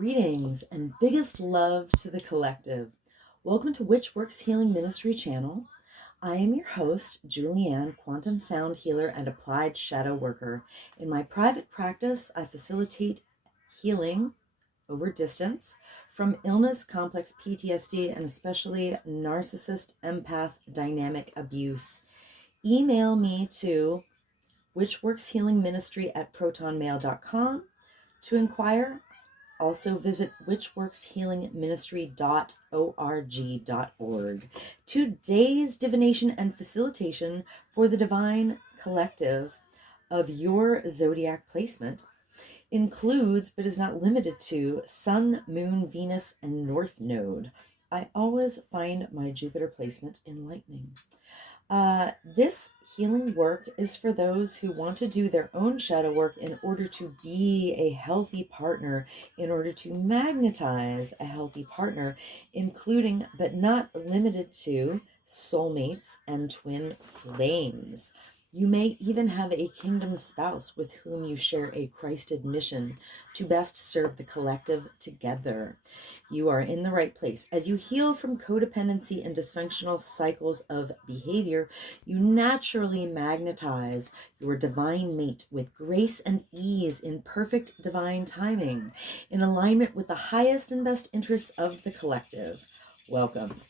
Greetings and biggest love to the collective. Welcome to Witch Works Healing Ministry channel. I am your host, Julianne, quantum sound healer and applied shadow worker. In my private practice, I facilitate healing over distance from illness, complex PTSD, and especially narcissist, empath, dynamic abuse. Email me to witchworkshealingministry@protonmail.com to inquire. Also visit witchworkshealingministry.org. Today's divination and facilitation for the divine collective of your zodiac placement includes, but is not limited to, Sun, Moon, Venus, and North Node. I always find my Jupiter placement enlightening. This healing work is for those who want to do their own shadow work in order to be a healthy partner, in order to magnetize a healthy partner, including but not limited to soulmates and twin flames. You may even have a kingdom spouse with whom you share a Christed mission to best serve the collective together. You are in the right place. As you heal from codependency and dysfunctional cycles of behavior, you naturally magnetize your divine mate with grace and ease in perfect divine timing, in alignment with the highest and best interests of the collective. Welcome.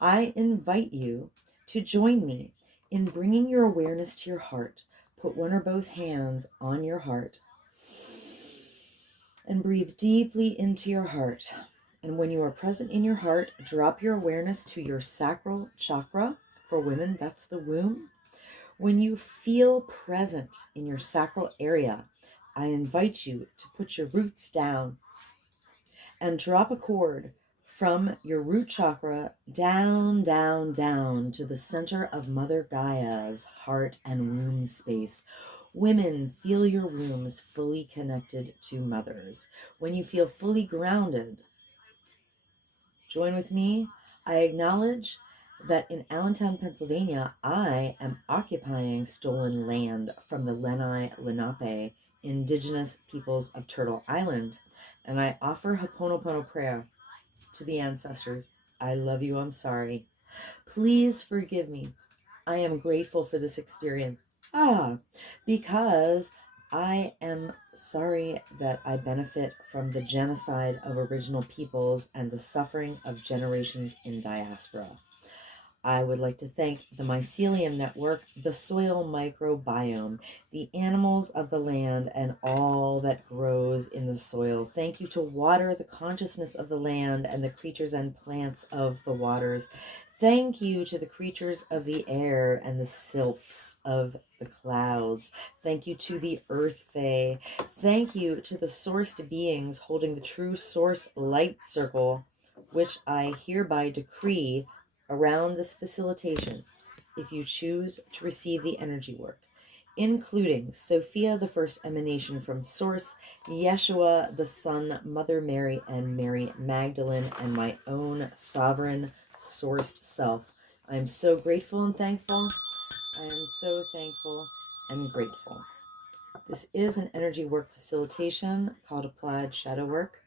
I invite you to join me in bringing your awareness to your heart. Put one or both hands on your heart and breathe deeply into your heart. And when you are present in your heart, drop your awareness to your sacral chakra. For women, that's the womb. When you feel present in your sacral area, I invite you to put your roots down and drop a cord from your root chakra down, down, down to the center of Mother Gaia's heart and womb space. Women, feel your wombs fully connected to mothers. When you feel fully grounded, join with me. I acknowledge that in Allentown, Pennsylvania, I am occupying stolen land from the Lenape indigenous peoples of Turtle Island, and I offer Ho'oponopono prayer to the ancestors. I love you, I'm sorry. Please forgive me. I am grateful for this experience. Because I am sorry that I benefit from the genocide of original peoples and the suffering of generations in diaspora. I would like to thank the Mycelium Network, the soil microbiome, the animals of the land, and all that grows in the soil. Thank you to water, the consciousness of the land, and the creatures and plants of the waters. Thank you to the creatures of the air and the sylphs of the clouds. Thank you to the Earth Fae. Thank you to the sourced beings holding the true source light circle, which I hereby decree around this facilitation, if you choose to receive the energy work, including Sophia, the first emanation from Source, Yeshua, the Son, Mother Mary, and Mary Magdalene, and my own sovereign sourced self. I am so grateful and thankful. I am so thankful and grateful. This is an energy work facilitation called Applied Shadow Work.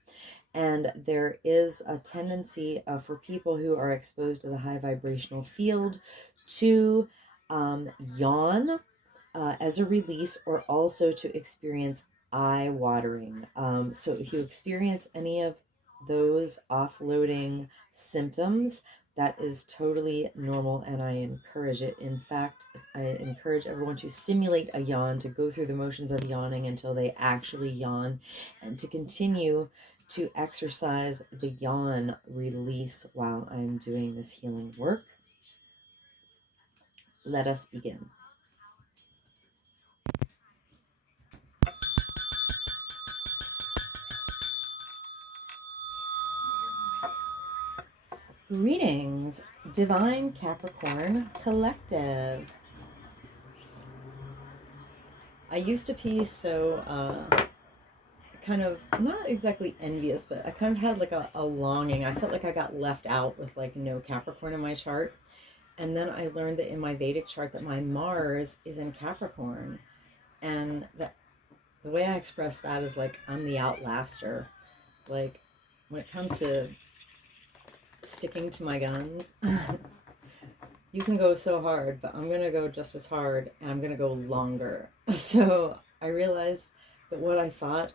And there is a tendency for people who are exposed to the high vibrational field to yawn as a release, or also to experience eye watering. So if you experience any of those offloading symptoms, that is totally normal, and I encourage it. In fact, I encourage everyone to simulate a yawn, to go through the motions of yawning until they actually yawn, and to continue to exercise the yawn release while I'm doing this healing work. Let us begin. Greetings, Divine Capricorn Collective. I used to be so kind of not exactly envious, but I kind of had like a longing. I felt like I got left out with like no Capricorn in my chart. And then I learned that in my Vedic chart that my Mars is in Capricorn. And that the way I express that is like I'm the outlaster. Like when it comes to sticking to my guns, you can go so hard, but I'm going to go just as hard, and I'm going to go longer. So I realized that what I thought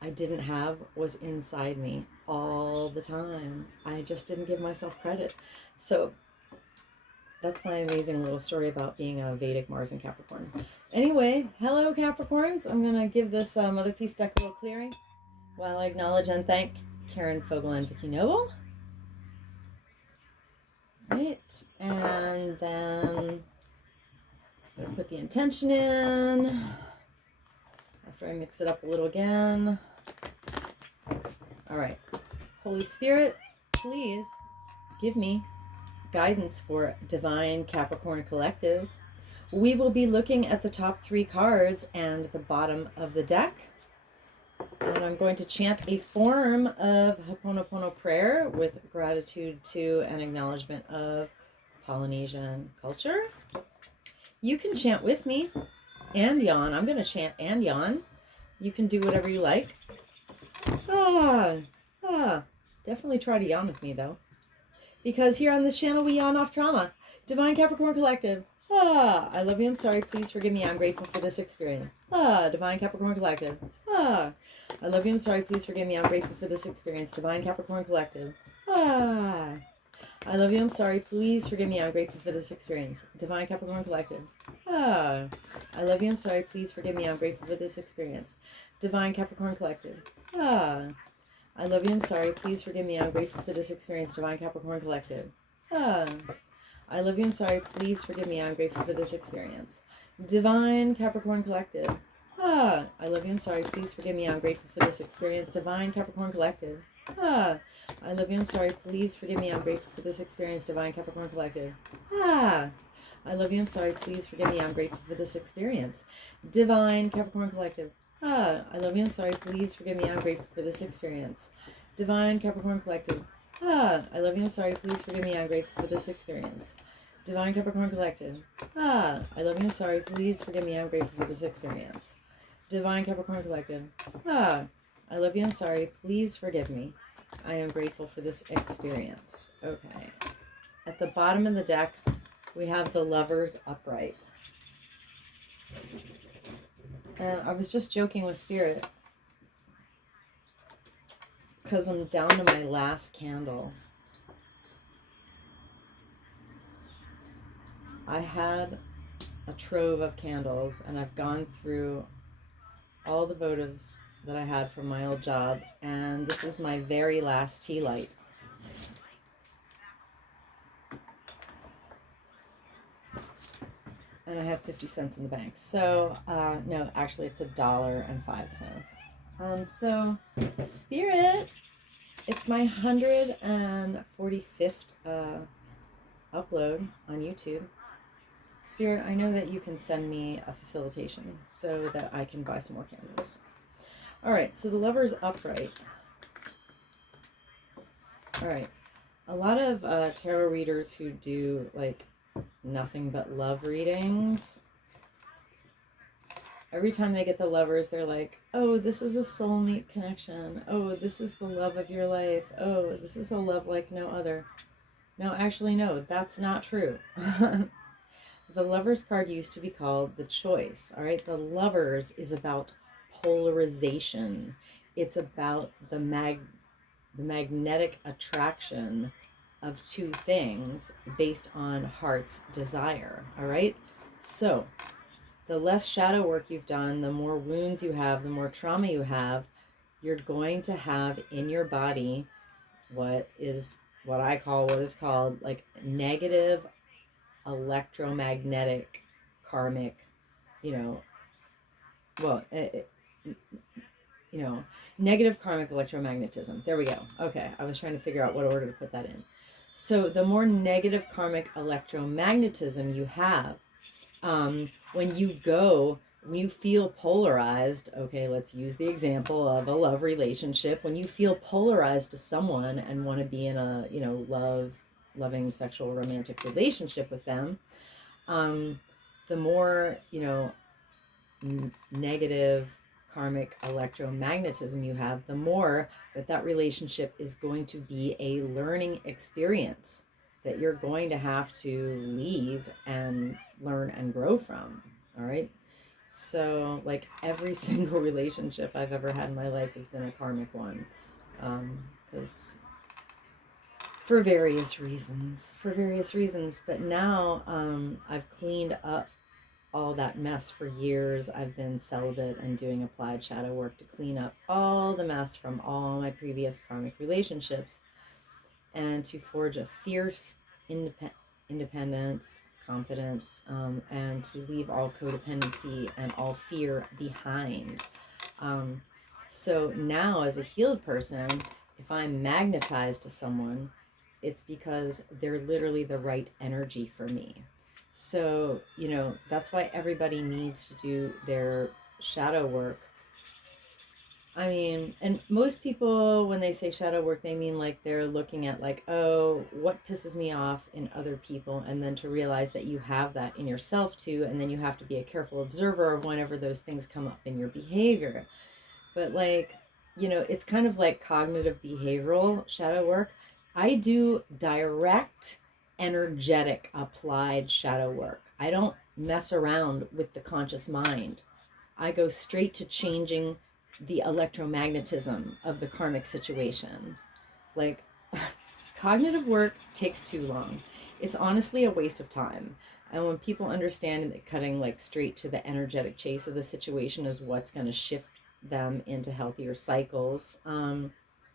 I didn't have was inside me all the time. I just didn't give myself credit. So that's my amazing little story about being a Vedic Mars in Capricorn. Anyway, hello Capricorns. I'm going to give this Mother Peace deck a little clearing while I acknowledge and thank Karen Fogel and Vicky Noble. Right, and then I'm going to put the intention in after I mix it up a little again. All right, Holy Spirit, please give me guidance for Divine Capricorn Collective. We will be looking at the top 3 cards and the bottom of the deck. And I'm going to chant a form of Ho'oponopono prayer with gratitude to and acknowledgement of Polynesian culture. You can chant with me and yawn. I'm going to chant and yawn. You can do whatever you like. Definitely try to yawn with me, though. Because here on this channel, we yawn off trauma. Divine Capricorn Collective. I love you. I'm sorry. Please forgive me. I'm grateful for this experience. Divine Capricorn Collective. I love you. I'm sorry. Please forgive me. I'm grateful for this experience. Divine Capricorn Collective. I love you. I'm sorry. Please forgive me. I'm grateful for this experience. Divine Capricorn Collective. I love you. I'm sorry. Please forgive me. I'm grateful for this experience. Divine Capricorn Collective. I love you. I'm sorry. Please forgive me. I'm grateful for this experience. Divine Capricorn Collective. I love you. I'm sorry. Please forgive me. I'm grateful for this experience. Divine Capricorn Collective. I love you. I'm sorry. Please forgive me. I'm grateful for this experience. Divine Capricorn Collective. I love you. I'm sorry. Please forgive me. I'm grateful for this experience. Divine Capricorn Collective. I love you. I'm sorry. Please forgive me. I'm grateful for this experience. Divine Capricorn Collective. I love you. I'm sorry. Please forgive me. I'm grateful for this experience. Divine Capricorn Collective. I love you. I'm sorry. Please forgive me. I'm grateful for this experience. Divine Capricorn Collective. I love you. I'm sorry. Please forgive me. I'm grateful for this experience. Divine Capricorn Collective. I love you. I'm sorry. Please forgive me. I am grateful for this experience. Okay. At the bottom of the deck, we have the Lovers upright. And I was just joking with Spirit because I'm down to my last candle. I had a trove of candles, and I've gone through all the votives that I had from my old job, and this is my very last tea light. And I have 50 cents in the bank. So, no, actually it's $1.05. So, Spirit, it's my 145th upload on YouTube. Spirit, I know that you can send me a facilitation so that I can buy some more candles. All right, so the Lover's upright. All right, a lot of tarot readers who do like nothing but love readings, every time they get the Lovers, they're like, oh, this is a soulmate connection. Oh, this is the love of your life. Oh, this is a love like no other. No, actually, no, that's not true. The Lovers card used to be called the Choice. All right, the Lovers is about polarization. It's about the magnetic attraction of two things based on heart's desire. All right, so the less shadow work you've done, the more wounds you have, the more trauma you have, you're going to have in your body what is called like negative electromagnetic karmic, negative karmic electromagnetism. There we go. Okay, I was trying to figure out what order to put that in. So the more negative karmic electromagnetism you have, when you feel polarized, okay, let's use the example of a love relationship. When you feel polarized to someone and want to be in a, loving sexual romantic relationship with them, the more, negative karmic electromagnetism you have, the more that relationship is going to be a learning experience that you're going to have to leave and learn and grow from. All right. So, like, every single relationship I've ever had in my life has been a karmic one. Because for various reasons. But now I've cleaned up all that mess for years. I've been celibate and doing applied shadow work to clean up all the mess from all my previous karmic relationships and to forge a fierce independence, confidence, and to leave all codependency and all fear behind. So now, as a healed person, if I'm magnetized to someone, it's because they're literally the right energy for me. So, you know, that's why everybody needs to do their shadow work. I mean, and most people, when they say shadow work, they mean like they're looking at like, oh, what pisses me off in other people, and then to realize that you have that in yourself too, and then you have to be a careful observer of whenever those things come up in your behavior. But like, you know, it's kind of like cognitive behavioral shadow work. I do direct, energetic, applied shadow work. I don't mess around with the conscious mind. I go straight to changing the electromagnetism of the karmic situation. Like, cognitive work takes too long. It's honestly a waste of time. And when people understand that cutting like straight to the energetic chase of the situation is what's going to shift them into healthier cycles,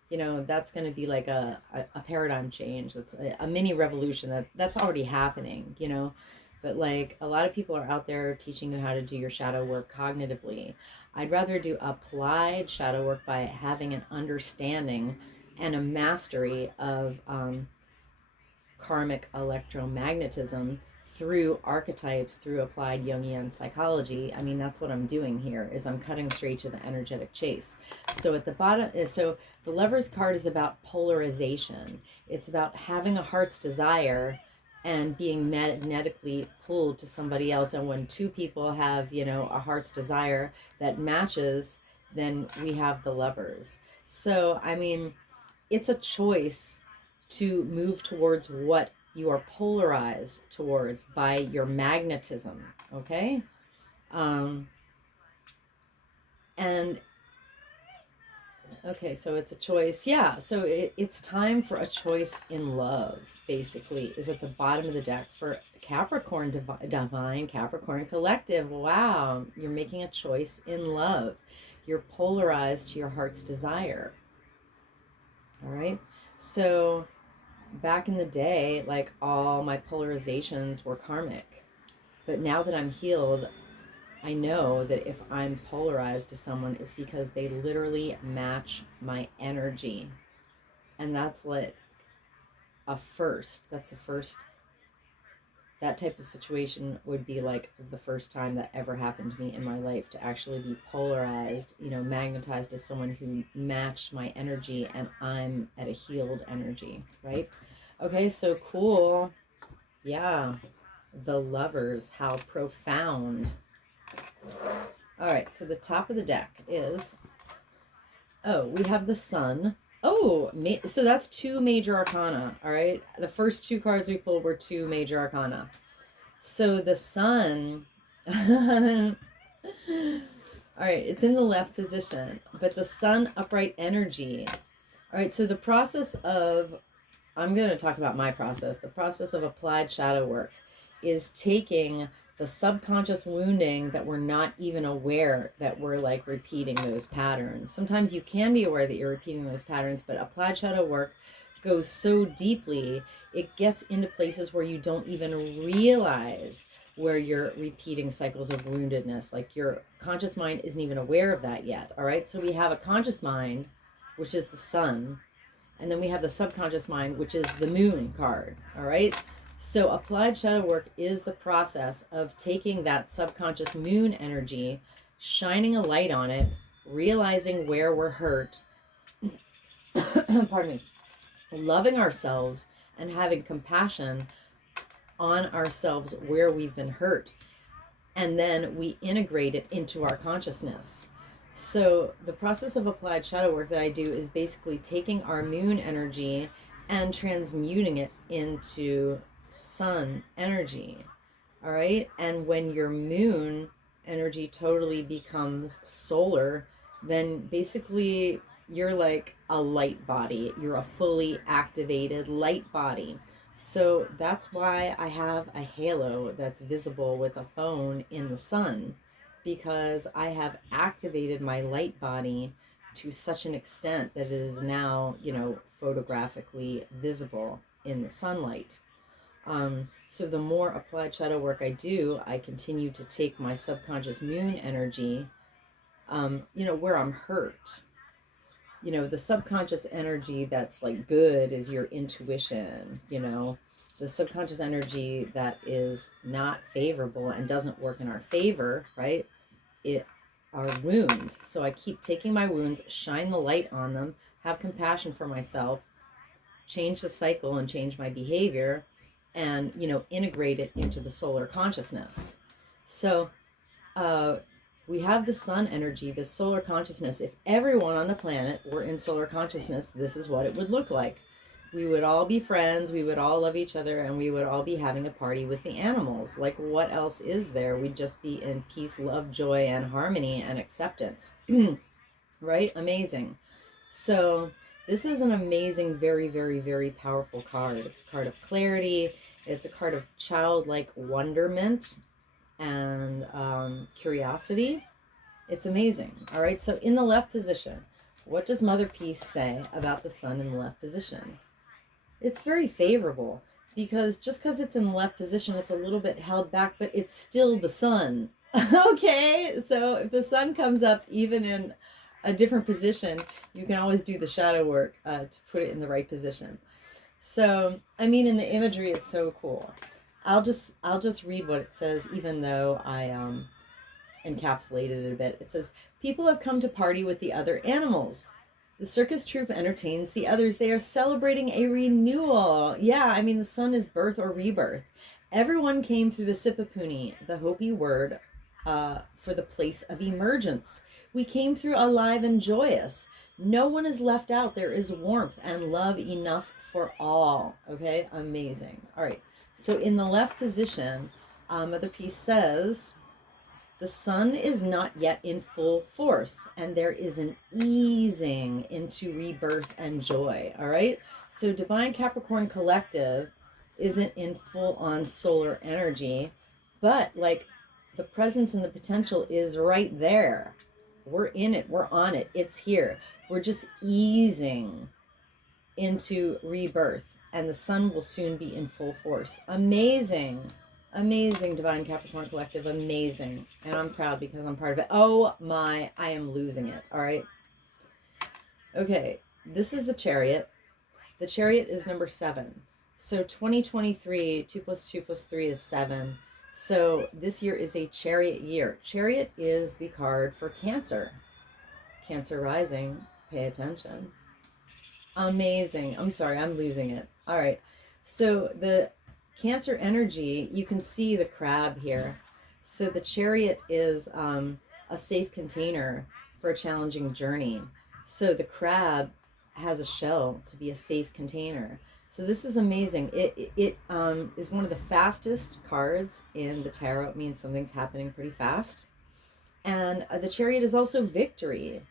you know, that's going to be like a paradigm change. That's a mini revolution that's already happening, you know. But like, a lot of people are out there teaching you how to do your shadow work cognitively. I'd rather do applied shadow work by having an understanding and a mastery of karmic electromagnetism through archetypes, through applied Jungian psychology. I mean, that's what I'm doing here, is I'm cutting straight to the energetic chase. So at the bottom, so the Lover's card is about polarization. It's about having a heart's desire and being magnetically pulled to somebody else. And when two people have, you know, a heart's desire that matches, then we have the Lovers. So, I mean, it's a choice to move towards what you are polarized towards by your magnetism, okay? And okay, so it's a choice. Yeah, so it's time for a choice in love, basically, is at the bottom of the deck for Capricorn, divine Capricorn collective. Wow, you're making a choice in love. You're polarized to your heart's desire. All right, so back in the day, like, all my polarizations were karmic. But now that I'm healed, I know that if I'm polarized to someone, it's because they literally match my energy. And that's like a first. That's the first. That type of situation would be like the first time that ever happened to me in my life, to actually be polarized, you know, magnetized to someone who matched my energy and I'm at a healed energy, right? Okay, so cool. Yeah. The Lovers, how profound. All right, so the top of the deck is, oh, we have the Sun. Oh, so that's two major arcana, all right? The first two cards we pulled were two major arcana. So the Sun, all right, it's in the left position, but the Sun upright energy. All right, so the process of, I'm going to talk about my process. The process of applied shadow work is taking the subconscious wounding that we're not even aware that we're like repeating those patterns. Sometimes you can be aware that you're repeating those patterns, but applied shadow work goes so deeply, it gets into places where you don't even realize where you're repeating cycles of woundedness. Like, your conscious mind isn't even aware of that yet. All right, so we have a conscious mind, which is the Sun, and then we have the subconscious mind, which is the Moon card. All right, so applied shadow work is the process of taking that subconscious Moon energy, shining a light on it, realizing where we're hurt, pardon me, loving ourselves and having compassion on ourselves where we've been hurt. And then we integrate it into our consciousness. So the process of applied shadow work that I do is basically taking our moon energy and transmuting it into sun energy. All right. And when your moon energy totally becomes solar, then basically you're like a light body. You're a fully activated light body. So that's why I have a halo that's visible with a phone in the sun, because I have activated my light body to such an extent that it is now, photographically visible in the sunlight. So the more applied shadow work I do, I continue to take my subconscious moon energy, where I'm hurt. The subconscious energy that's like good is your intuition, the subconscious energy that is not favorable and doesn't work in our favor, right? It are wounds. So I keep taking my wounds, shine the light on them, have compassion for myself, change the cycle and change my behavior, and integrate it into the solar consciousness. So we have the sun energy, the solar consciousness. If everyone on the planet were in solar consciousness, this is what it would look like. We would all be friends, we would all love each other, and we would all be having a party with the animals. Like, what else is there? We'd just be in peace, love, joy, and harmony and acceptance. Right? Amazing. So this is an amazing, very, very, very powerful card. It's a card of clarity. It's a card of childlike wonderment and curiosity. It's amazing. All right. So in the left position, what does Mother Peace say about the sun in the left position? It's very favorable, because just because it's in the left position, it's a little bit held back, but it's still the sun. Okay. So if the sun comes up even in a different position, you can always do the shadow work to put it in the right position. So, I mean, in the imagery, it's so cool. I'll just read what it says, even though I encapsulated it a bit. It says, people have come to party with the other animals. The circus troupe entertains the others. They are celebrating a renewal. Yeah, I mean, the sun is birth or rebirth. Everyone came through the Sipapuni, the Hopi word for the place of emergence. We came through alive and joyous. No one is left out. There is warmth and love enough for all. Okay, amazing. All right, so in the left position, Mother Peace says, the sun is not yet in full force, and there is an easing into rebirth and joy. All right, so Divine Capricorn Collective isn't in full on solar energy, but like the presence and the potential is right there. We're in it. We're on it. It's here. We're just easing into rebirth, and the sun will soon be in full force. Amazing. Amazing, Divine Capricorn Collective. Amazing. And I'm proud because I'm part of it. Oh my, I am losing it. All right. Okay. This is the Chariot. The Chariot is number 7. So 2023, 2 plus 2 plus 3 is 7. So this year is a Chariot year. Chariot is the card for Cancer. Cancer rising. Pay attention. Amazing. I'm sorry, I'm losing it. All right. So the Cancer energy, you can see the crab here. So the Chariot is a safe container for a challenging journey. So the crab has a shell to be a safe container. So this is amazing. It is one of the fastest cards in the tarot. It means something's happening pretty fast. And the Chariot is also victory.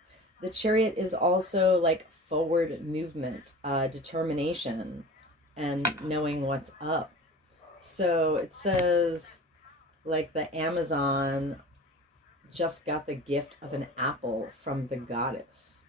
The Chariot is also like forward movement, determination, and knowing what's up. So it says, like, the Amazon just got the gift of an apple from the goddess.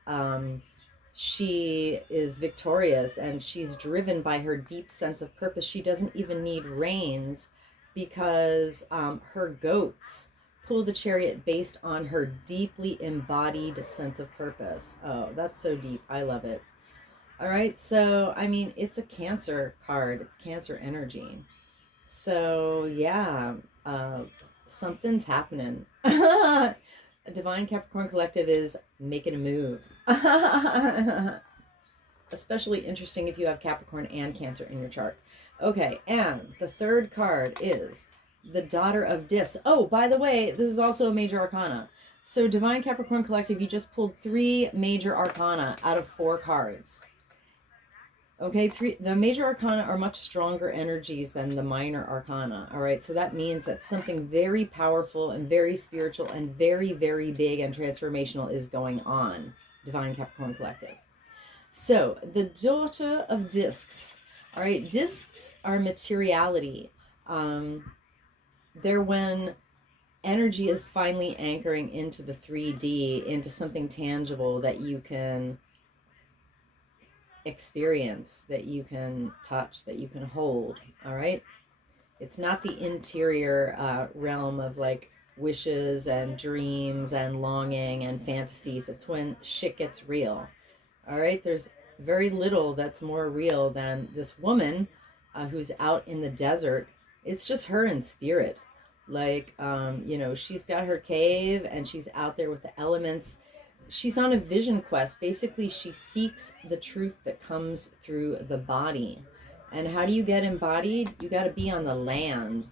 She is victorious, and she's driven by her deep sense of purpose. She doesn't even need reins, because her goats pull the Chariot based on her deeply embodied sense of purpose. Oh, that's so deep. I love it. All right. So, I mean, it's a Cancer card. It's Cancer energy. So, yeah, something's happening. Divine Capricorn Collective is making a move. Especially interesting if you have Capricorn and Cancer in your chart. Okay, and the third card is the Daughter of Dis. Oh, by the way, this is also a major arcana. So Divine Capricorn Collective, you just pulled 3 major arcana out of 4 cards. Okay, the major arcana are much stronger energies than the minor arcana. All right, so that means that something very powerful and very spiritual and very, very big and transformational is going on. Divine Capricorn Collective. So the daughter of discs. All right, discs are materiality. They're when energy is finally anchoring into the 3D, into something tangible that you can experience, that you can touch, that you can hold. All right, it's not the interior realm of like wishes and dreams and longing and fantasies. It's when shit gets real. All right, there's very little that's more real than this woman who's out in the desert. It's just her in spirit. Like, she's got her cave and she's out there with the elements. She's on a vision quest. Basically, she seeks the truth that comes through the body. And how do you get embodied? You got to be on the land,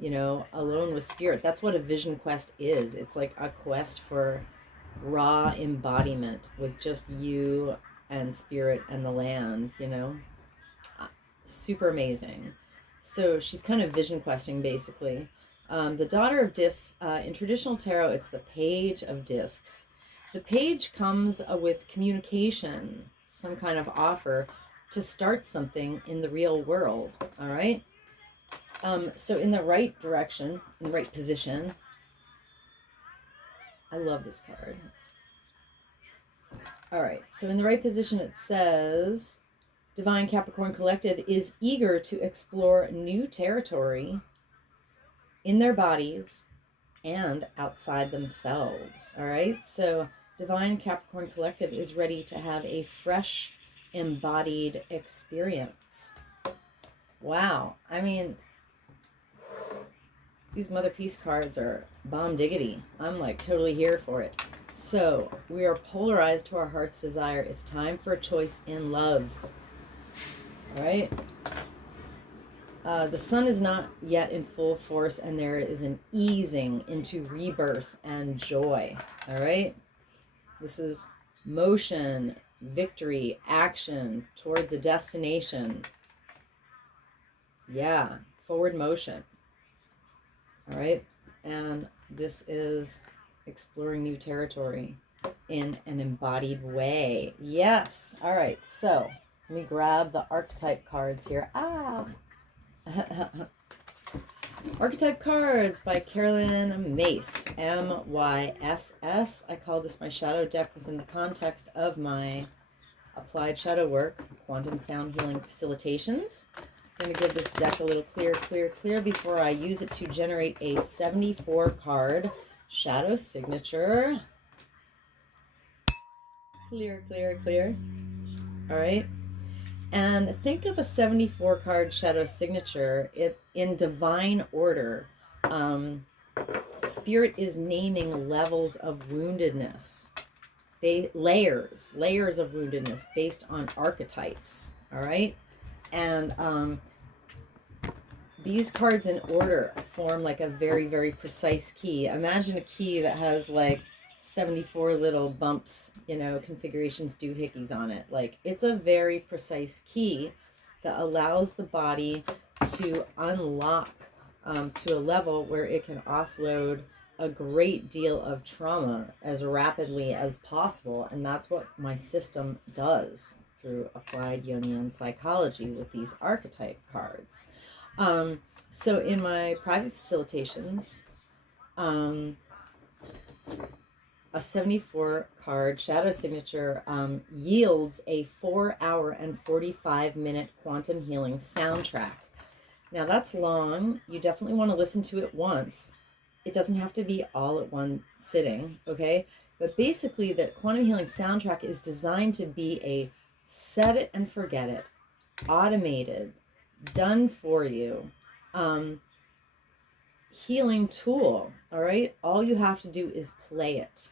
alone with spirit. That's what a vision quest is. It's like a quest for raw embodiment with just you and spirit and the land, super amazing. So she's kind of vision questing, basically. The daughter of discs, in traditional tarot, it's the page of discs. The page comes with communication, some kind of offer to start something in the real world. All right. So in the right direction, in the right position. I love this card. All right. So in the right position, it says Divine Capricorn Collective is eager to explore new territory in their bodies and outside themselves. All right. So Divine Capricorn Collective is ready to have a fresh, embodied experience. Wow. I mean, these Mother Peace cards are bomb diggity. I'm like totally here for it. So we are polarized to our heart's desire. It's time for a choice in love. All right. The sun is not yet in full force, and there is an easing into rebirth and joy. All right. This is motion, victory, action towards a destination. Yeah, forward motion. All right. And this is exploring new territory in an embodied way. Yes. All right. So let me grab the archetype cards here. Archetype cards by Carolyn Mace, M-Y-S-S. I call this my shadow deck within the context of my applied shadow work, quantum sound healing facilitations. I'm going to give this deck a little clear before I use it to generate a 74 card shadow signature. Clear. All right. And think of a 74 card shadow signature in divine order. Spirit is naming levels of woundedness, layers of woundedness based on archetypes. All right. And these cards in order form like a very, very precise key. Imagine a key that has like 74 little bumps, configurations, doohickeys on it. Like, it's a very precise key that allows the body to unlock to a level where it can offload a great deal of trauma as rapidly as possible. And that's what my system does through applied Jungian psychology with these archetype cards. So in my private facilitations, a 74 card shadow signature yields a 4-hour and 45-minute quantum healing soundtrack. Now that's long. You definitely want to listen to it once. It doesn't have to be all at one sitting, okay? But basically, the quantum healing soundtrack is designed to be a set it and forget it, automated, done for you, healing tool, all right? All you have to do is play it.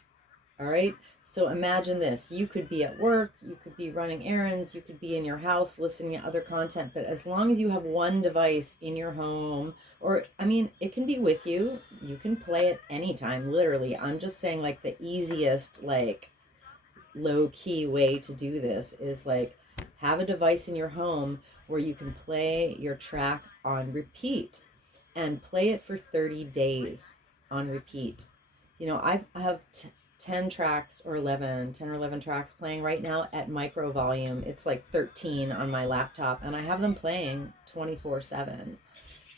All right. So imagine this. You could be at work, you could be running errands, you could be in your house listening to other content, but as long as you have one device in your home, or I mean, it can be with you. You can play it anytime, literally. I'm just saying like the easiest, like low key way to do this is like have a device in your home where you can play your track on repeat and play it for 30 days on repeat. You know, I have 10 tracks or 11, 10 or 11 tracks playing right now at micro volume. It's like 13 on my laptop, and I have them playing 24/7.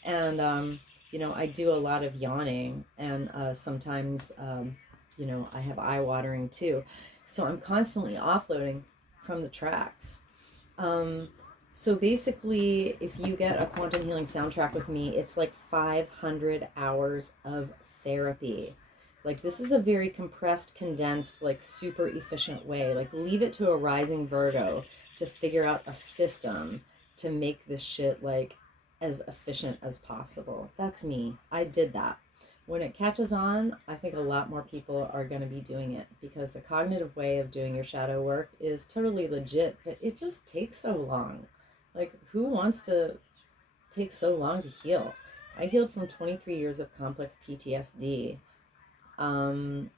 And, you know, I do a lot of yawning, and sometimes, you know, I have eye watering too. So I'm constantly offloading from the tracks. So basically, if you get a quantum healing soundtrack with me, it's like 500 hours of therapy. Like, this is a very compressed, condensed, like super efficient way. Like, leave it to a rising Virgo to figure out a system to make this shit like as efficient as possible. That's me. I did that. When it catches on, I think a lot more people are going to be doing it, because the cognitive way of doing your shadow work is totally legit, but it just takes so long. Like, who wants to take so long to heal? I healed from 23 years of complex PTSD. You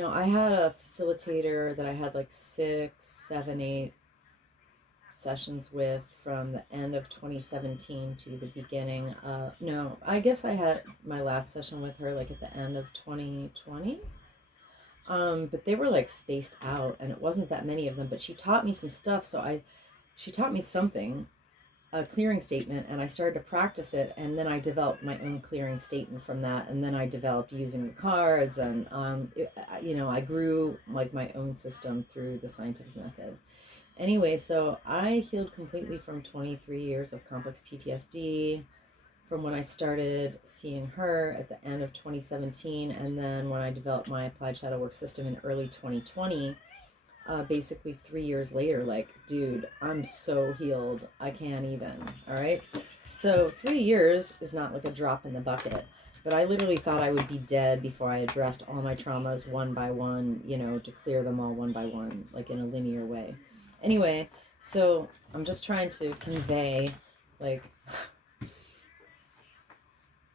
know, I had a facilitator that I had like 6, 7, 8 sessions with from the end of 2017 to the beginning of, no, I guess I had my last session with her like at the end of 2020. But they were like spaced out, and it wasn't that many of them, but she taught me some stuff. She taught me something, a clearing statement, and I started to practice it, and then I developed my own clearing statement from that, and then I developed using the cards, and you know, I grew like my own system through the scientific method. Anyway, so I healed completely from 23 years of complex PTSD from when I started seeing her at the end of 2017, and then when I developed my applied shadow work system in early 2020. Basically 3 years later, like, dude, I'm so healed, I can't even. All right, so 3 years is not like a drop in the bucket, but I literally thought I would be dead before I addressed all my traumas one by one, you know, to clear them all one by one, like in a linear way. Anyway, so I'm just trying to convey like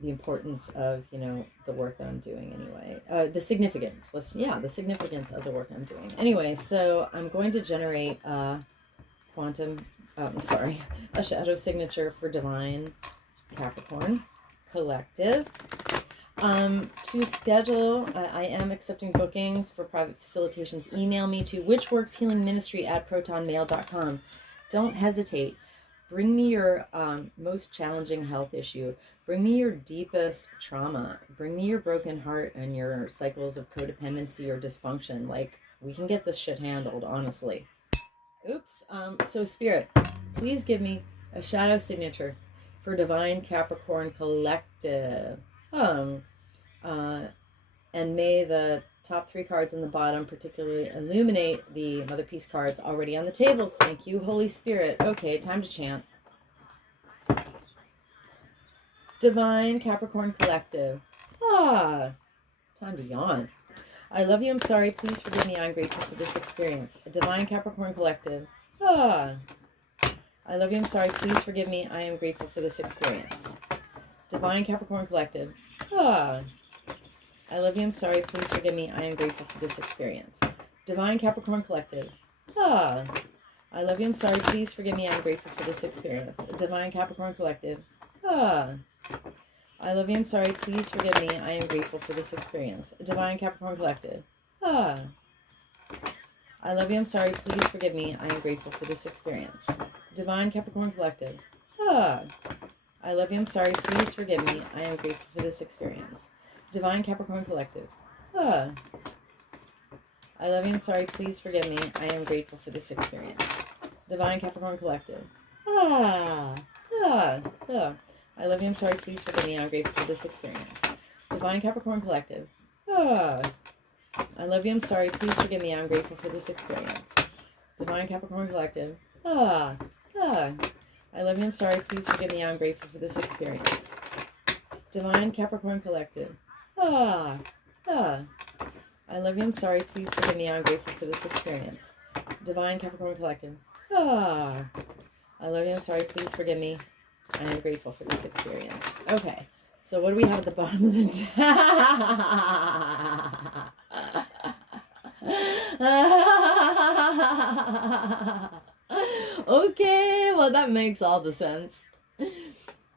the importance of, you know, the work that I'm doing anyway. The significance. The significance of the work I'm doing. Anyway, so I'm going to generate a shadow signature for Divine Capricorn Collective. To schedule, I am accepting bookings for private facilitations. Email me to witchworkshealingministry@protonmail.com. Don't hesitate. Bring me your most challenging health issue. Bring me your deepest trauma. Bring me your broken heart and your cycles of codependency or dysfunction. Like, we can get this shit handled, honestly. Oops. So Spirit, please give me a shadow signature for Divine Capricorn Collective. And may the top 3 cards in the bottom particularly illuminate the Mother Peace cards already on the table. Thank you, Holy Spirit. Okay, time to chant. Divine Capricorn Collective. Time to yawn. I love you, I'm sorry, please forgive me, I'm grateful for this experience. Divine Capricorn Collective. I love you, I'm sorry, please forgive me, I am grateful for this experience. Divine Capricorn Collective. I love you, I'm sorry, please forgive me, I am grateful for this experience. Divine Capricorn Collective. I love you, I'm sorry, please forgive me, I am grateful for this experience. Divine Capricorn Collective. I love you, I'm sorry, please forgive me, I am grateful for this experience. Divine Capricorn Collective. I love you, I'm sorry, please forgive me, I am grateful for this experience. Divine Capricorn Collective. I love you, I'm sorry, please forgive me, I am grateful for this experience. Divine Capricorn Collective. I love you, I'm sorry, please forgive me, I am grateful for this experience. Divine Capricorn Collective. I love you, I'm sorry, please forgive me, I'm grateful for this experience. Divine Capricorn Collective. I love you, I'm sorry, please forgive me, I'm grateful for this experience. Divine Capricorn Collective. I love you, I'm sorry, please forgive me, I'm grateful for this experience. Divine Capricorn Collective. I I love you, I'm sorry, please forgive me, I'm grateful for this experience. Divine Capricorn Collective. Ah, I love you, I'm sorry, please forgive me, I am grateful for this experience. Okay, so what do we have at the bottom of the Okay, well that makes all the sense.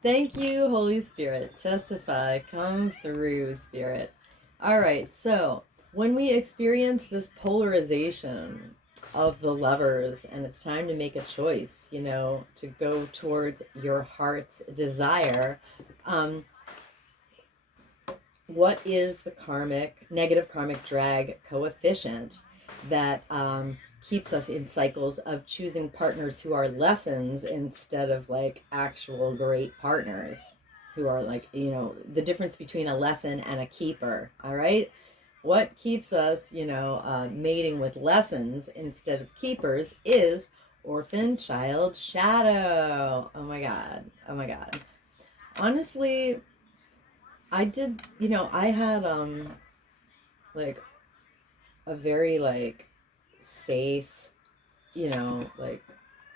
Thank you, Holy Spirit. Testify. Come through, Spirit. All right, so when we experience this polarization of the lovers and it's time to make a choice, you know, to go towards your heart's desire, what is the negative karmic drag coefficient that keeps us in cycles of choosing partners who are lessons instead of like actual great partners who are like, you know, the difference between a lesson and a keeper. All right. What keeps us, you know, mating with lessons instead of keepers is orphan child shadow. Oh my God. Oh my God. Honestly, I did, you know, I had like a very like safe, you know, like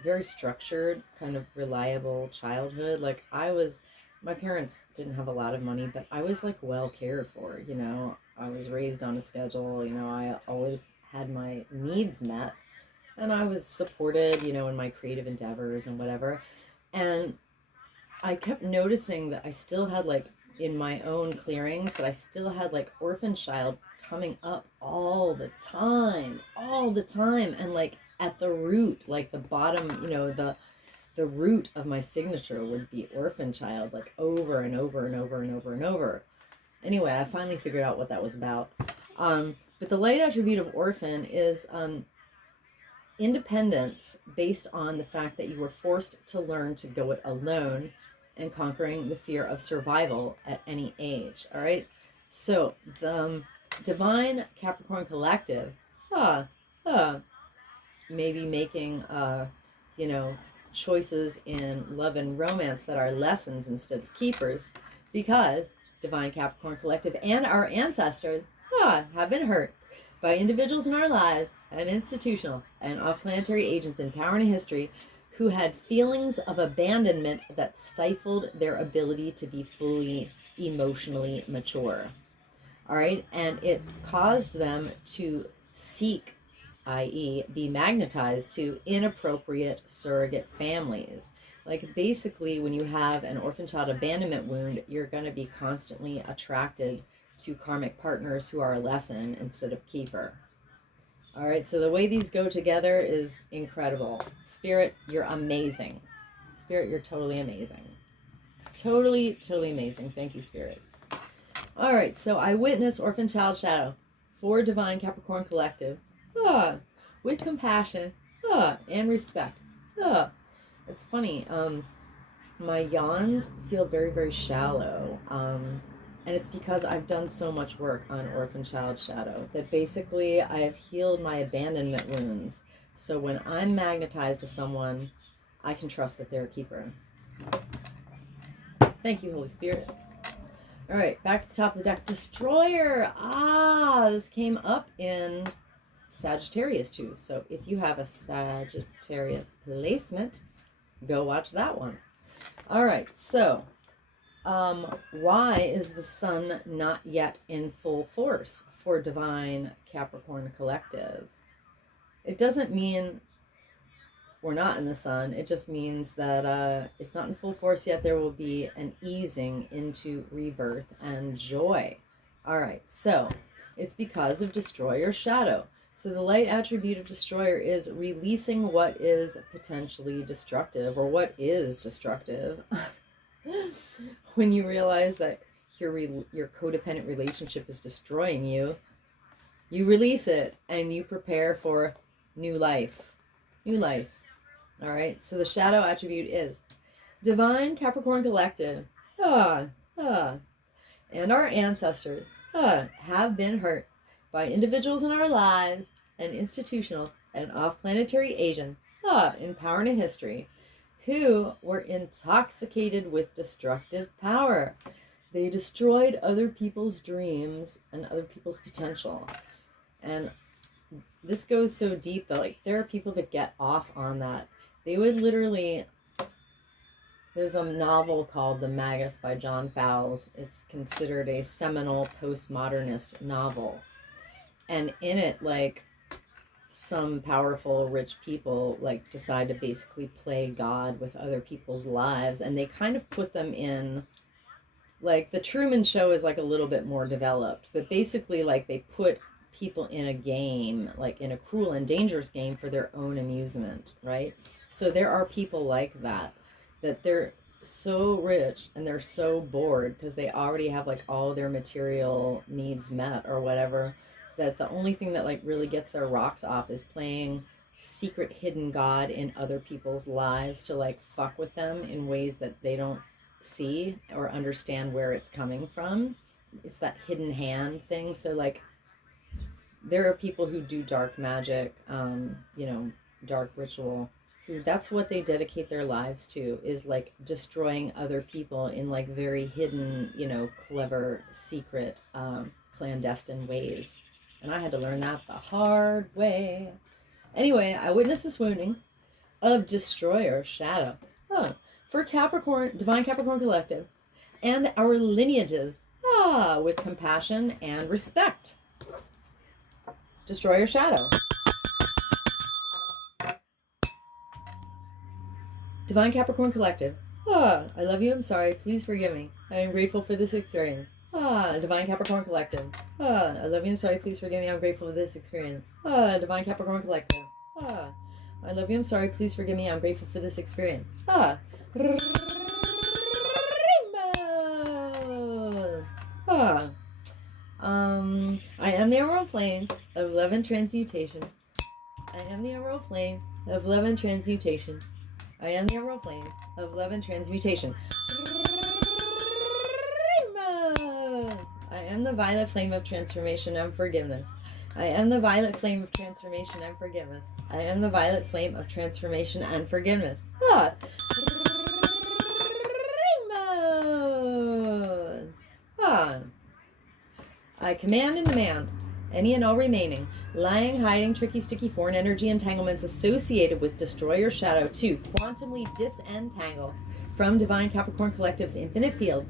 very structured, kind of reliable childhood. Like my parents didn't have a lot of money, but I was like well cared for, you know. I was raised on a schedule, you know, I always had my needs met and I was supported, you know, in my creative endeavors and whatever. And I kept noticing that I still had like in my own clearings that I still had like orphan child coming up all the time, and like at the root, like the bottom, you know, the root of my signature would be orphan child, like over and over and over and over and over. Anyway, I finally figured out what that was about. But the light attribute of orphan is independence based on the fact that you were forced to learn to go it alone and conquering the fear of survival at any age. All right. So the divine Capricorn collective, maybe making, you know, choices in love and romance that are lessons instead of keepers, because divine Capricorn collective and our ancestors have been hurt by individuals in our lives and institutional and off-planetary agents in power and history who had feelings of abandonment that stifled their ability to be fully emotionally mature. All right, and it caused them to seek, i.e., be magnetized to inappropriate surrogate families. Like basically, when you have an orphan child abandonment wound, you're going to be constantly attracted to karmic partners who are a lesson instead of keeper. All right, so the way these go together is incredible. Spirit, you're amazing. Spirit, you're totally amazing. Totally, totally amazing. Thank you, Spirit. All right, so I witness orphan child shadow for divine Capricorn collective, with compassion, and respect. It's funny. My yawns feel very, very shallow. And it's because I've done so much work on orphan child shadow that basically I have healed my abandonment wounds. So when I'm magnetized to someone, I can trust that they're a keeper. Thank you, Holy Spirit. All right, back to the top of the deck. Destroyer. This came up in Sagittarius too. So if you have a Sagittarius placement, go watch that one. All right, so why is the sun not yet in full force for divine Capricorn collective? It doesn't mean we're not in the sun. It just means that it's not in full force yet. There will be an easing into rebirth and joy. All right, so it's because of destroyer shadow. So the light attribute of destroyer is releasing what is potentially destructive or what is destructive. When you realize that your codependent relationship is destroying you, you release it and you prepare for new life. New life. All right, so the shadow attribute is divine Capricorn collective. And our ancestors have been hurt by individuals in our lives and institutional and off-planetary agents in power and in history who were intoxicated with destructive power. They destroyed other people's dreams and other people's potential. And this goes so deep that, like, there are people that get off on that. They would literally, there's a novel called The Magus by John Fowles. It's considered a seminal postmodernist novel. And in it, like, some powerful, rich people, like, decide to basically play God with other people's lives. And they kind of put them in, like, the Truman Show is, like, a little bit more developed. But basically, like, they put people in a game, like in a cruel and dangerous game for their own amusement, right? So there are people like that they're so rich and they're so bored because they already have, like, all their material needs met or whatever, that the only thing that, like, really gets their rocks off is playing secret hidden God in other people's lives to, like, fuck with them in ways that they don't see or understand where it's coming from. It's that hidden hand thing. So, like, there are people who do dark magic, dark ritual, who that's what they dedicate their lives to, is, like, destroying other people in, like, very hidden, clever, secret, clandestine ways. And I had to learn that the hard way. Anyway, I witnessed this wounding of Destroyer Shadow. For Capricorn, Divine Capricorn Collective, and our lineages, with compassion and respect. Destroyer Shadow. Divine Capricorn Collective. I love you, I'm sorry, please forgive me. I am grateful for this experience. Divine Capricorn Collective. I love you, I'm sorry, please forgive me, I'm grateful for this experience. Divine Capricorn Collective. I love you, I'm sorry, please forgive me, I'm grateful for this experience. Rainbow. I am the emerald flame of love and transmutation. I am the emerald flame of love and transmutation. I am the emerald flame of love and transmutation. I am the violet flame of transformation and forgiveness. I am the violet flame of transformation and forgiveness. I am the violet flame of transformation and forgiveness. I command and demand any and all remaining lying, hiding, tricky, sticky foreign energy entanglements associated with Destroyer Shadow to quantumly disentangle from Divine Capricorn Collective's infinite field,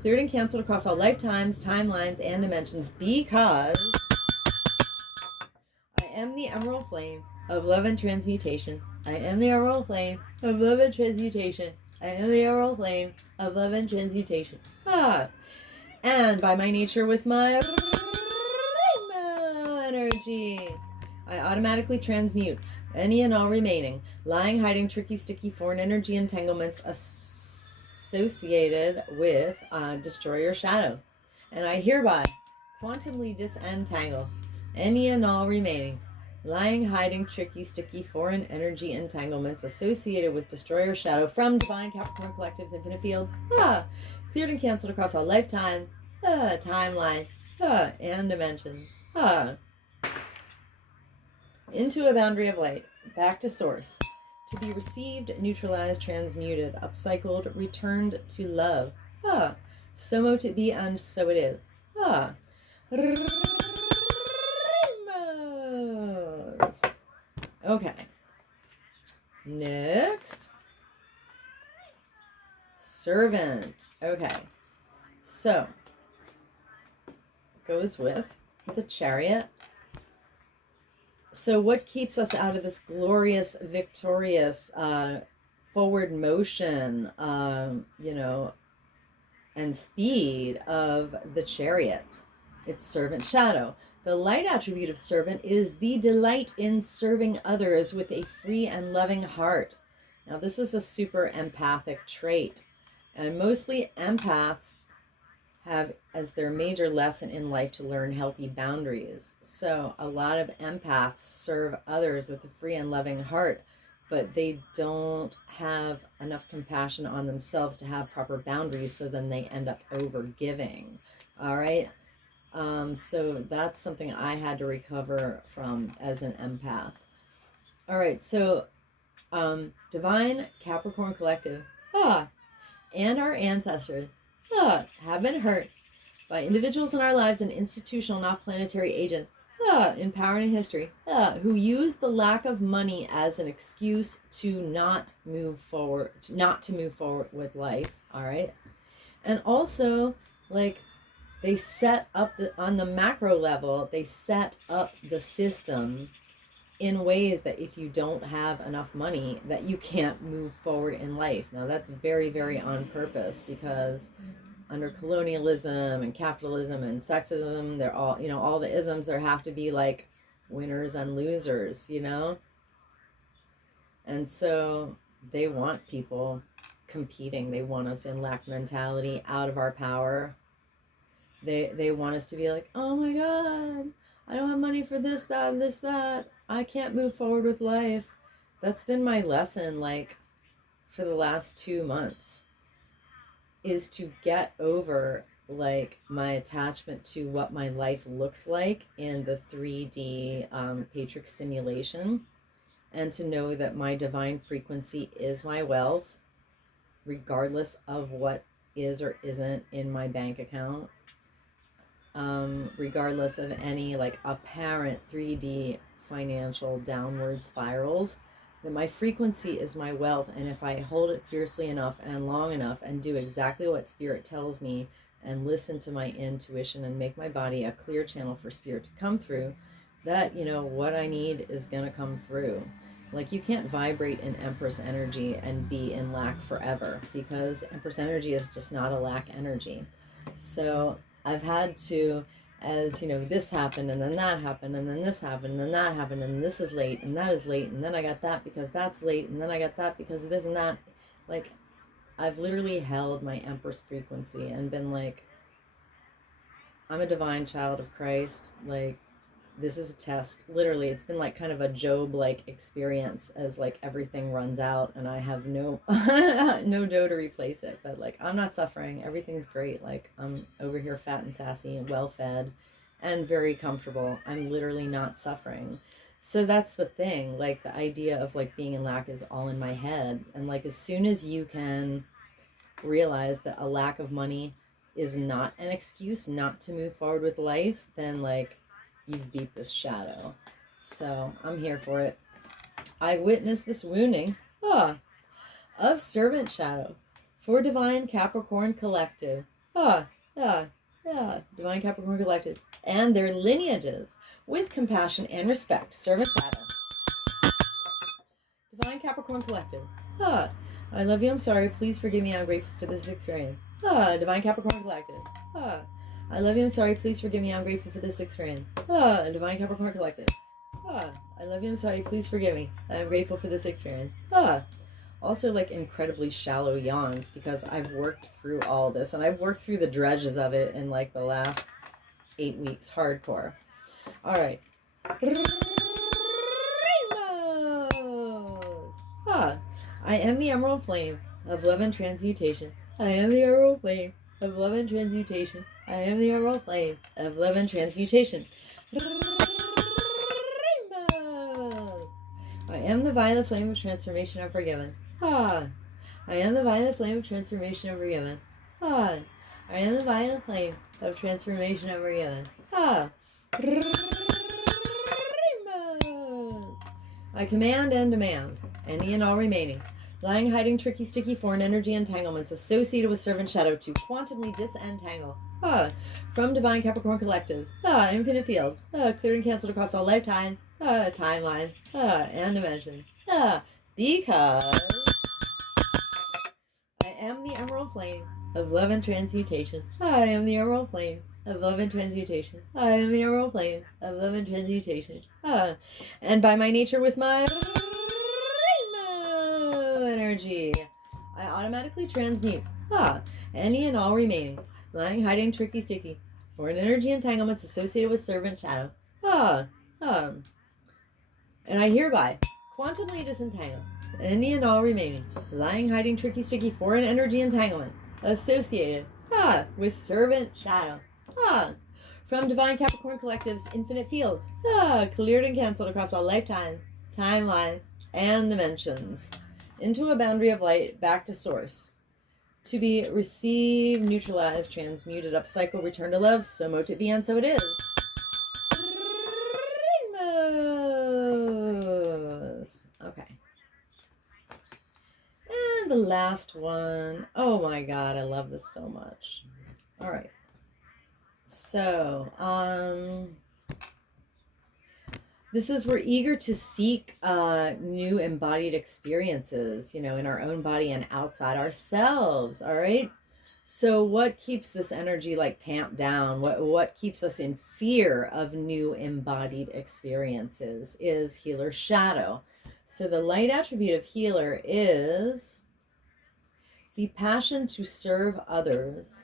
cleared and canceled across all lifetimes, timelines, and dimensions, because I am the emerald flame of love and transmutation. I am the emerald flame of love and transmutation. I am the emerald flame of love and transmutation. And by my nature, with my rainbow energy, I automatically transmute any and all remaining lying, hiding, tricky, sticky foreign energy entanglements associated with Destroyer Shadow. And I hereby quantumly disentangle any and all remaining lying, hiding, tricky, sticky foreign energy entanglements associated with Destroyer Shadow from Divine Capricorn Collective's infinite field, cleared and canceled across all lifetime, timeline, and dimensions, into a boundary of light, back to source, to be received, neutralized, transmuted, upcycled, returned to love. So mote it be, and so it is. Rainbows. Okay. Next. Servant. Okay. So, goes with the Chariot. So what keeps us out of this glorious, victorious, forward motion, and speed of the Chariot? It's Servant Shadow. The light attribute of servant is the delight in serving others with a free and loving heart. Now, this is a super empathic trait, and mostly empaths have as their major lesson in life to learn healthy boundaries. So a lot of empaths serve others with a free and loving heart, but they don't have enough compassion on themselves to have proper boundaries, so then they end up over giving. All right. So that's something I had to recover from as an empath. All right. So Divine Capricorn Collective and our ancestors have been hurt by individuals in our lives and institutional, not planetary agents in Power and History, who use the lack of money as an excuse to not move forward, with life. All right. And also, like, they set up on the macro level, they set up the system in ways that if you don't have enough money, that you can't move forward in life. Now that's very, very on purpose, because under colonialism and capitalism and sexism, they're all, all the isms, there have to be like winners and losers, and so they want people competing. They want us in lack mentality, out of our power. They want us to be like, oh my God, I don't have money for this, that, and this, that. I can't move forward with life. That's been my lesson, like, for the last 2 months, is to get over, like, my attachment to what my life looks like in the 3D Matrix simulation, and to know that my divine frequency is my wealth, regardless of what is or isn't in my bank account. Regardless of any like apparent 3D financial downward spirals, that my frequency is my wealth. And if I hold it fiercely enough and long enough and do exactly what Spirit tells me and listen to my intuition and make my body a clear channel for Spirit to come through, that, what I need is going to come through. Like, you can't vibrate in Empress energy and be in lack forever, because Empress energy is just not a lack energy. So I've had to, as this happened, and then that happened, and then this happened, and then that happened, and this is late, and that is late, and then I got that because that's late, and then I got that because of this and that. Like, I've literally held my Empress frequency and been like, I'm a divine child of Christ. Like, this is a test. Literally, it's been like kind of a Job-like experience, as like everything runs out and I have no no dough to replace it. But like, I'm not suffering. Everything's great. Like, I'm over here fat and sassy and well-fed and very comfortable. I'm literally not suffering. So that's the thing. Like, the idea of like being in lack is all in my head. And like, as soon as you can realize that a lack of money is not an excuse not to move forward with life, then like, you've beat this shadow. So I'm here for it. I witnessed this wounding of servant shadow for Divine Capricorn Collective. Divine Capricorn Collective and their lineages with compassion and respect. Servant shadow. Divine Capricorn Collective. I love you. I'm sorry. Please forgive me. I'm grateful for this experience. Divine Capricorn Collective. I love you. I'm sorry. Please forgive me. I'm grateful for this experience. Divine Capricorn Collective. I love you. I'm sorry. Please forgive me. I'm grateful for this experience. Also, like, incredibly shallow yawns, because I've worked through all this, and I've worked through the dredges of it in like the last 8 weeks, hardcore. All right. I am the Emerald Flame of Love and Transmutation. I am the Emerald Flame of Love and Transmutation. I am the Emerald Flame of Love and Transmutation. I am the Violet Flame of Transformation and Forgiven. I am the Violet Flame of Transformation and Forgiven. I am the Violet Flame of Transformation and Forgiven. I command and demand any and all remaining lying, hiding, tricky, sticky, foreign energy entanglements associated with servant shadow to quantumly disentangle from Divine Capricorn Collective, infinite fields, cleared and canceled across all lifetime, timelines, and dimensions, because I am the Emerald Flame of Love and Transmutation. I am the Emerald Flame of Love and Transmutation. I am the Emerald Flame of Love and Transmutation. And by my nature, with my energy, I automatically transmute any and all remaining lying, hiding, tricky, sticky, foreign energy entanglements associated with servant shadow. And I hereby quantumly disentangle any and all remaining lying, hiding, tricky, sticky, foreign energy entanglement associated with servant shadow from Divine Capricorn Collective's infinite fields, cleared and canceled across all lifetime, timeline, and dimensions, into a boundary of light back to source, to be received, neutralized, transmuted, upcycled, returned to love. So mote it be, and so it is. And the last one. Oh my God, I love this so much. All right. So, this is, we're eager to seek new embodied experiences, in our own body and outside ourselves. All right. So what keeps this energy like tamped down? What keeps us in fear of new embodied experiences is healer shadow. So the light attribute of healer is the passion to serve others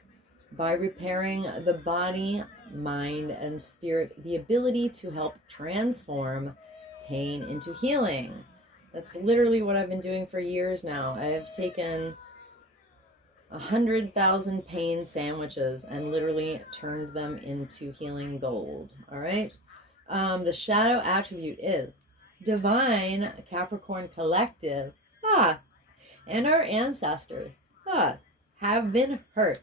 by repairing the body, mind, and spirit, the ability to help transform pain into healing. That's literally what I've been doing for years now. I've taken 100,000 pain sandwiches and literally turned them into healing gold. All right. The shadow attribute is divine Capricorn collective. And our ancestors have been hurt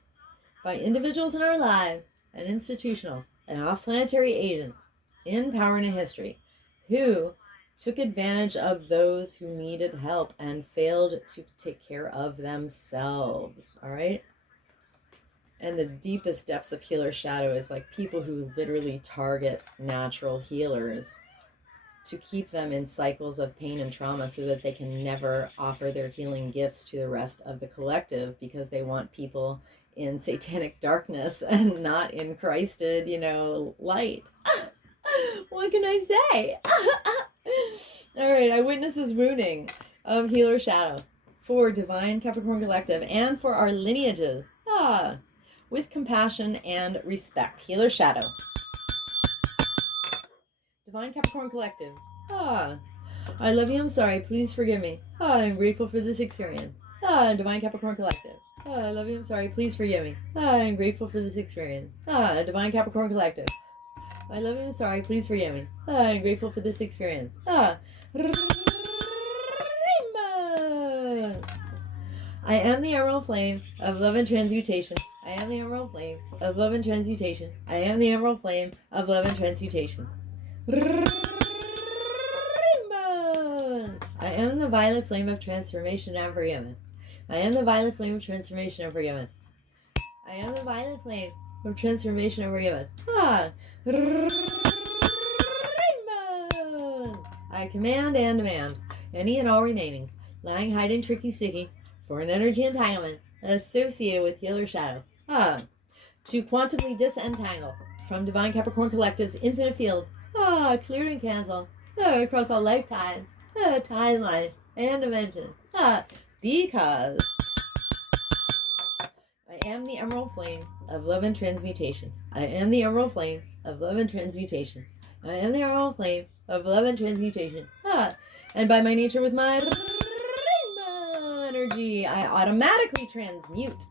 by individuals in our lives and institutional and off-planetary agents in power and in history who took advantage of those who needed help and failed to take care of themselves. All right. And the deepest depths of healer shadow is like people who literally target natural healers to keep them in cycles of pain and trauma so that they can never offer their healing gifts to the rest of the collective, because they want people in satanic darkness and not in Christed, light. What can I say? All right, I witness this wounding of healer shadow for divine Capricorn collective and for our lineages. With compassion and respect. Healer shadow. Divine Capricorn collective. I love you, I'm sorry, please forgive me. I'm grateful for this experience. Divine Capricorn collective. I love you, I'm sorry, please forgive me. I'm grateful for this experience. Divine Capricorn collective. I love you, I'm sorry, please forgive me. I'm grateful for this experience. Rainbow. I am the emerald flame of love and transmutation. I am the emerald flame of love and transmutation. I am the emerald flame of love and transmutation. Rainbow. I am the violet flame of transformation and forgiveness. I am the violet flame of transformation and forgiveness. I am the violet flame of transformation and forgiveness. Rainbow. I command and demand any and all remaining lying, hiding, tricky, sticky foreign energy entanglement associated with healer shadow to quantumly disentangle from divine Capricorn collective's infinite field, cleared and cancel across all lifetimes, timelines, and dimensions, because I am the emerald flame of love and transmutation. I am the emerald flame of love and transmutation. I am the emerald flame of love and transmutation. And by my nature with my rainbow energy, I automatically transmute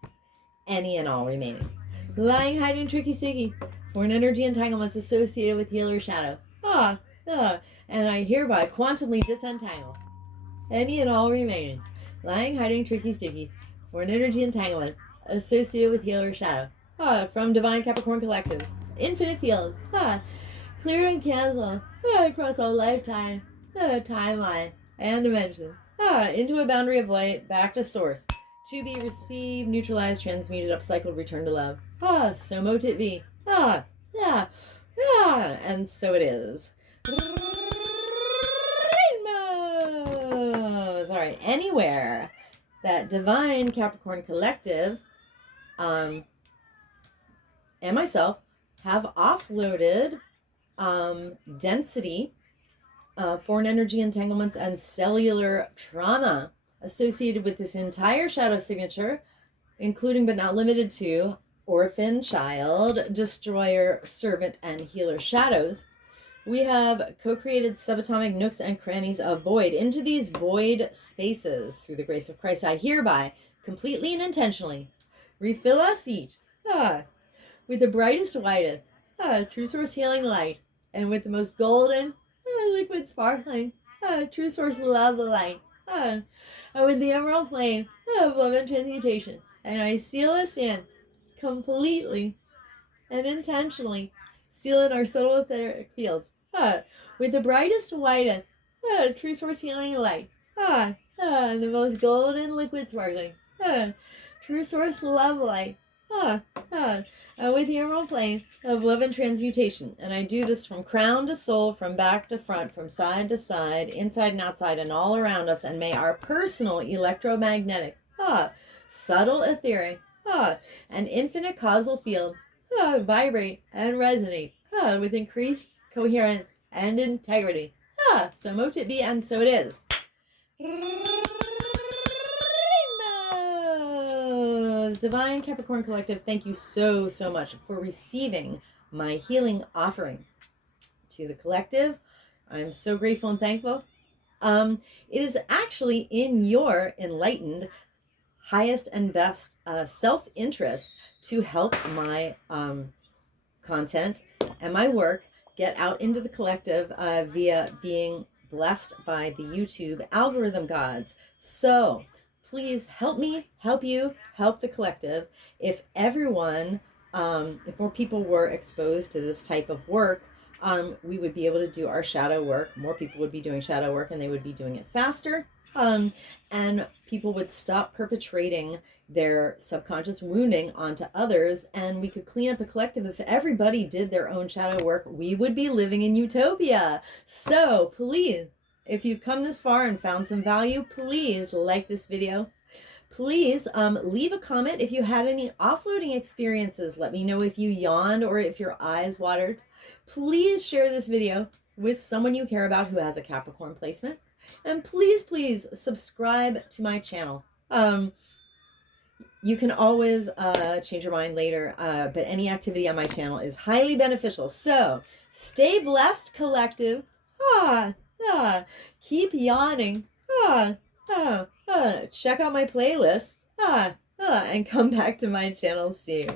any and all remaining lying, hiding, tricky, sticky foreign energy entanglements associated with healer shadow. And I hereby quantumly disentangle any and all remaining lying, hiding, tricky, sticky foreign energy entanglement associated with healer shadow from divine Capricorn collectives infinite field, clear and cancel across all lifetime, timeline, and dimension, into a boundary of light, back to source, to be received, neutralized, transmuted, upcycled, returned to love. So mote it be. And so it is. Rainbows. All right, anywhere that divine Capricorn collective and myself have offloaded density, foreign energy entanglements, and cellular trauma associated with this entire shadow signature, including but not limited to orphan, child, destroyer, servant, and healer shadows. We have co-created subatomic nooks and crannies of void into these void spaces. Through the grace of Christ, I hereby, completely and intentionally, refill us each with the brightest, whitest, true source healing light, and with the most golden, liquid sparkling, true source love light, and with the emerald flame of love and transmutation. And I seal us in completely and intentionally, seal in our subtle etheric fields with the brightest, whitest, true source healing light, The most golden liquid sparkling. True source love light. With the emerald plane of love and transmutation. And I do this from crown to soul, from back to front, from side to side, inside and outside, and all around us. And may our personal electromagnetic, subtle etheric, and infinite causal field vibrate and resonate with increased coherence and integrity. So mote it be, and so it is. Divine Capricorn Collective, thank you so much for receiving my healing offering. To the collective, I'm so grateful and thankful. It is actually in your enlightened, highest and best self-interest to help my content and my work get out into the collective via being blessed by the YouTube algorithm gods. So please help me, help you, help the collective. If everyone, if more people were exposed to this type of work, we would be able to do our shadow work. More people would be doing shadow work, and they would be doing it faster. And people would stop perpetrating their subconscious wounding onto others, and we could clean up the collective. If everybody did their own shadow work, we would be living in utopia. So please, if you've come this far and found some value, please like this video. Please leave a comment if you had any offloading experiences. Let me know if you yawned or if your eyes watered. Please share this video with someone you care about who has a Capricorn placement. And please subscribe to my channel. You can always change your mind later, but any activity on my channel is highly beneficial. So stay blessed, collective. Keep yawning. Check out my playlist. And come back to my channel soon.